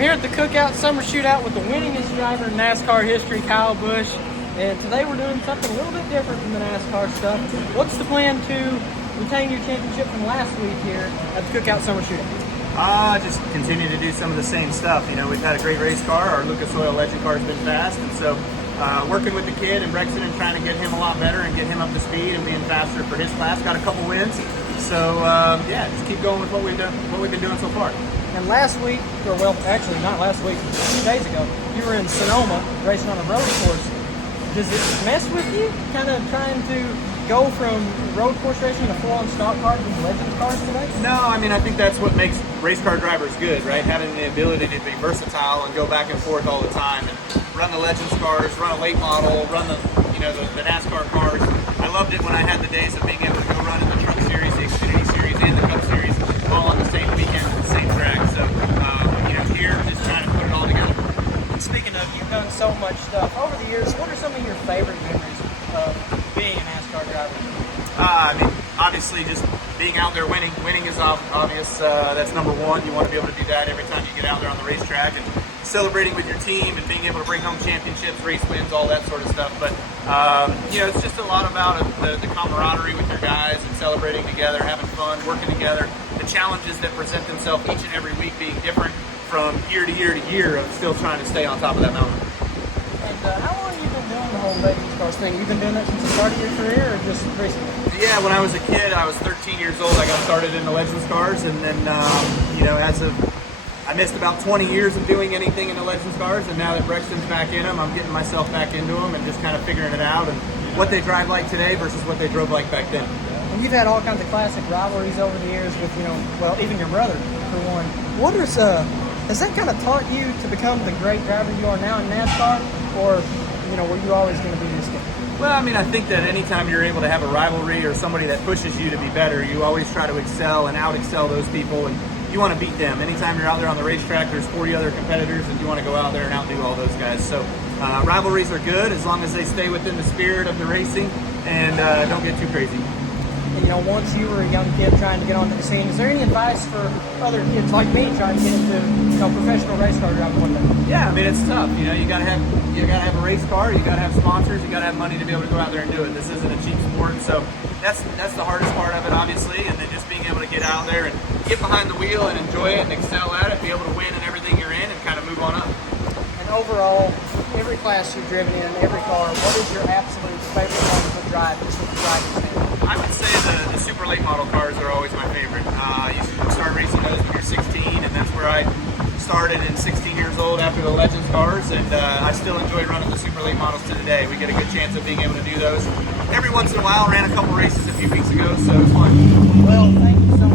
Here at the Cookout Summer Shootout with the winningest driver in NASCAR history, Kyle Busch. And today we're doing something a little bit different from the NASCAR stuff. What's the plan to retain your championship from last week here at the Cookout Summer Shootout? Just continue to do some of the same stuff. You know, we've had a great race car. Our Lucas Oil Legend car has been fast. And so working with the kid and Brexton and trying to get him a lot better and get him up to speed and being faster for his class. Got a couple wins. So yeah, just keep going with what we've been doing so far. And last week, or well, actually not last week, a few days ago, you were in Sonoma racing on a road course. Does it mess with you, kind of trying to go from road course racing to full-on stock cars with legend cars today? No, I mean, I think that's what makes race car drivers good, right? Having the ability to be versatile and go back and forth all the time and run the Legends cars, run a late model, run the NASCAR cars. I loved it when I had the days of being able to go run in the Truck Series, the Xfinity Series, and the Cup Series all on the same weekend, the same track. So, here, just trying to put it all together. And speaking of, you've done so much stuff over the years. What are some of your favorite memories of being a NASCAR driver? I mean, obviously, just being out there winning. Winning is obvious. That's number one. You want to be able to do that every time you get out there on the racetrack and celebrating with your team and being able to bring home championships, race wins, all that sort of stuff. But it's just a lot about the camaraderie with your guys and celebrating together, having fun, working together. The challenges that present themselves each and every week being different from year to year to year of still trying to stay on top of that mountain. And how long have you been doing the whole Legends cars thing? You've been doing that since the start of your career, or just recently? Yeah, when I was a kid, I was 13 years old. I got started in the Legends cars, and then I missed about 20 years of doing anything in the Legends cars, and now that Brexton's back in them, I'm getting myself back into them and just kind of figuring it out and what they drive like today versus what they drove like back then. And you've had all kinds of classic rivalries over the years with, even your brother, for one. Has that kind of taught you to become the great driver you are now in NASCAR, or, were you always going to be this guy? Well, I mean, I think that anytime you're able to have a rivalry or somebody that pushes you to be better, you always try to excel and out-excel those people, and you want to beat them. Anytime you're out there on the racetrack, there's 40 other competitors, and you want to go out there and outdo all those guys. So rivalries are good as long as they stay within the spirit of the racing and don't get too crazy. And, once you were a young kid trying to get onto the scene, is there any advice for other kids like me trying to get into, professional race car driving one day? Yeah, I mean, it's tough. You gotta have a race car. You gotta have sponsors. You gotta have money to be able to go out there and do it. This isn't a cheap sport, so that's the hardest part of it, obviously. And then just being able to get out there and get behind the wheel and enjoy it and excel at it, be able to win in everything you're in, and kind of move on up. And overall, every class you've driven in, every car, what is your absolute favorite one to drive, just with the driving standard? I would say the super late model cars are always my favorite. You should start racing those when you're 16, and that's where I started in 16 years old after the Legends cars, and I still enjoy running the super late models to today. We get a good chance of being able to do those every once in a while. Ran a couple races a few weeks ago, so it was fun. Well, thank you so much.